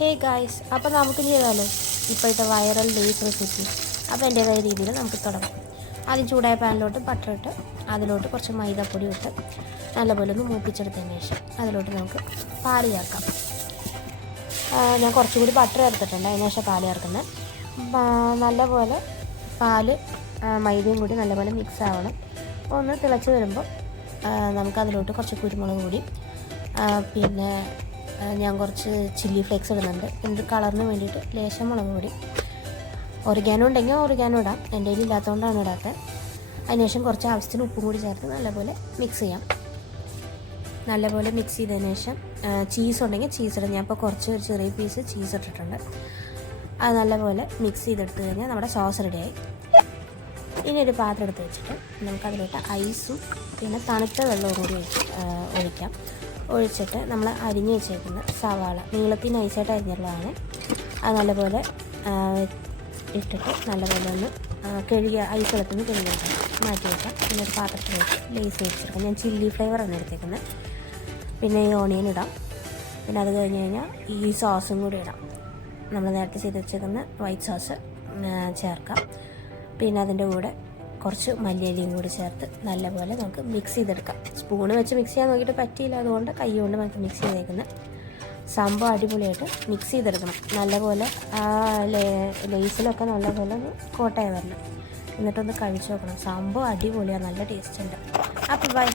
Hey guys, അപ്പോൾ നമുക്ക് ചെയ്താലോ ഇപ്പോഴത്തെ വൈറൽ ലേസ് റെസിപ്പി. അപ്പോൾ എൻ്റേതായ രീതിയിൽ നമുക്ക് തുടങ്ങാം. ആദ്യം ചൂടായ പാനിലോട്ട് ബട്ടർ ഇട്ട് അതിലോട്ട് കുറച്ച് മൈദപ്പൊടി ഇട്ട് നല്ലപോലെ ഒന്ന് മൂപ്പിച്ചെടുത്തതിന് ശേഷം അതിലോട്ട് നമുക്ക് പാല് ചേർക്കാം. ഞാൻ കുറച്ചുകൂടി ബട്ടർ ചേർത്തിട്ടുണ്ട്, അതിന് ശേഷം പാല് ചേർക്കുന്നത്. നല്ലപോലെ പാല് മൈദയും കൂടി നല്ലപോലെ മിക്സ് ആവണം. ഒന്ന് തിളച്ച് വരുമ്പോൾ നമുക്കതിലോട്ട് കുറച്ച് കുരുമുളക് പൊടി, പിന്നെ ഞാൻ കുറച്ച് ചില്ലി ഫ്ലേക്സ് ഇടുന്നുണ്ട്. എന്നിട്ട് കളറിന് വേണ്ടിയിട്ട് ലേശം മുളക് പൊടി, ഒറിഗാനോ ഉണ്ടെങ്കിൽ ഒറിഗാനോ ഇടാം. എൻ്റെ കയ്യിൽ ഇല്ലാത്തതുകൊണ്ടാണ് ഇടാത്തത്. അതിനുശേഷം കുറച്ച് ആവശ്യത്തിന് ഉപ്പും കൂടി ചേർത്ത് നല്ലപോലെ മിക്സ് ചെയ്യാം. നല്ലപോലെ മിക്സ് ചെയ്തതിന് ശേഷം ചീസ് ഉണ്ടെങ്കിൽ ചീസ് ഇടാം. ഞാൻ ഇപ്പോൾ കുറച്ച് ഒരു ചെറിയ പീസ് ചീസ് ഇട്ടിട്ടുണ്ട്. അത് നല്ലപോലെ മിക്സ് ചെയ്തെടുത്ത് കഴിഞ്ഞാൽ നമ്മുടെ സോസ് റെഡിയായി. ഇനി ഒരു പാത്രം എടുത്ത് വെച്ചിട്ട് നമുക്കതിലോട്ട് ഐസും പിന്നെ തണുത്ത വെള്ളവും കൂടി ഒഴിച്ചിട്ട് നമ്മൾ അരിഞ്ഞ് വെച്ചേക്കുന്ന സവാള നീളത്തിൽ നൈസായിട്ട് അരിഞ്ഞുള്ളതാണ്. അത് നല്ലപോലെ ഇട്ടിട്ട് നല്ലപോലെ ഒന്ന് കഴുകി ഐസ് വെള്ളത്തിൽ കഴുകി മാറ്റി വയ്ക്കാം. പിന്നെ ഒരു പാത്രത്തിൽ വെച്ച് ലേസ് വെച്ചെടുക്കാം. ഞാൻ ചില്ലി ഫ്ലേവറാണ് എടുത്തേക്കുന്നത്. പിന്നെ ഈ ഓണിയൻ ഇടാം. പിന്നെ അത് കഴിഞ്ഞ് കഴിഞ്ഞാൽ ഈ സോസും കൂടി ഇടാം. നമ്മൾ നേരത്തെ ചെയ്ത് വെച്ചേക്കുന്ന വൈറ്റ് സോസ് ചേർക്കാം. പിന്നെ അതിൻ്റെ കൂടെ കുറച്ച് മല്ലിയിലയും കൂടി ചേർത്ത് നല്ലപോലെ നമുക്ക് മിക്സ് ചെയ്തെടുക്കാം. സ്പൂണ് വെച്ച് മിക്സ് ചെയ്യാൻ നോക്കിയിട്ട് പറ്റിയില്ല, അതുകൊണ്ട് കൈ കൊണ്ട് നമുക്ക് മിക്സ് ചെയ്തേക്കുന്നത്. സംഭവം അടിപൊളിയായിട്ട് മിക്സ് ചെയ്തെടുക്കണം. നല്ലപോലെ ആ ലേസിലൊക്കെ നല്ലപോലെ ഒന്ന് കോട്ടയായി വരണം. എന്നിട്ടൊന്ന് കഴിച്ച് നോക്കണം. സംഭവം അടിപൊളിയാണ്, നല്ല ടേസ്റ്റ് ഉണ്ട്. അപ്പോൾ ബൈ.